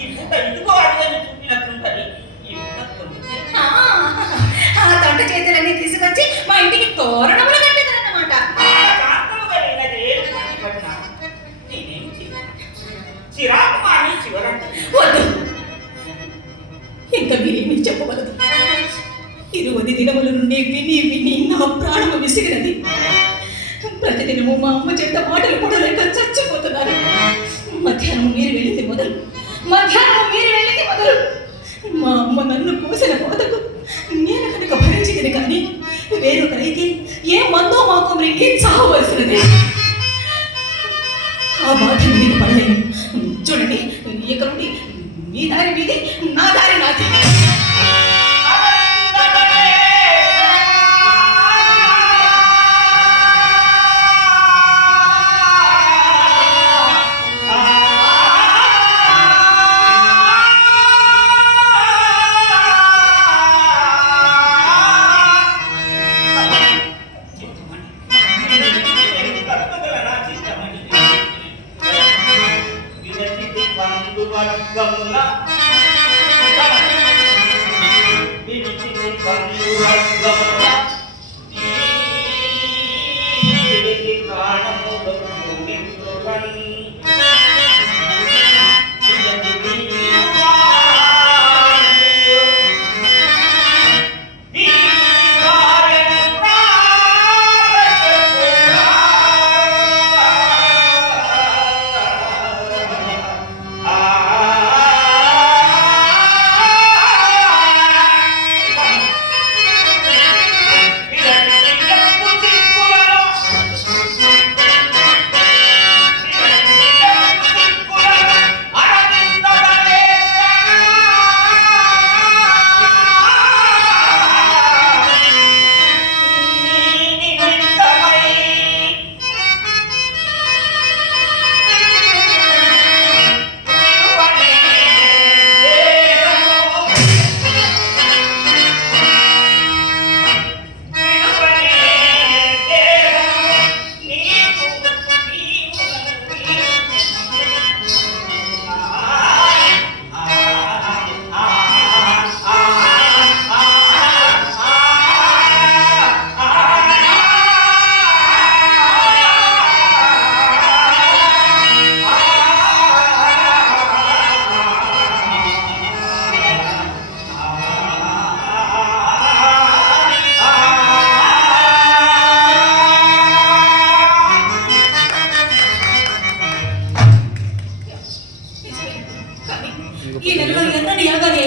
ఈ పూట ఇదిగో అడిగని చూపినట్టుంటది. ఈ పూట ఆ తొంట చేతులన్నీ తీసుకొచ్చి మా ఇంటికి తోరణములు కట్టేదన్నమాట. చిరాకు మాని చివరంట. వద్దు, ఇంకా మీరేమీ చెప్పవలదు. 20 దినముల నుండి విని విని నా ప్రాణము విసిగినది. ప్రతిదినము మా అమ్మ చేత మాటలు కూడా లేక చచ్చిపోతున్నారు. మధ్యాహ్నం మీరు వెళ్ళింది మొదలు మా అమ్మ నన్ను కోసిన కోతకు నేను కనుక భరించింది, కానీ వేరొకరైతే ఏ మందో మాకు మీకు చావవలసినది. ఆ బాధ మీకు పడలేను. చూడండి, ఇక్కడ నుండి మీ దారి మీది, నా దారి నాది. ఈ నెలలో ఎన్నని యాగాని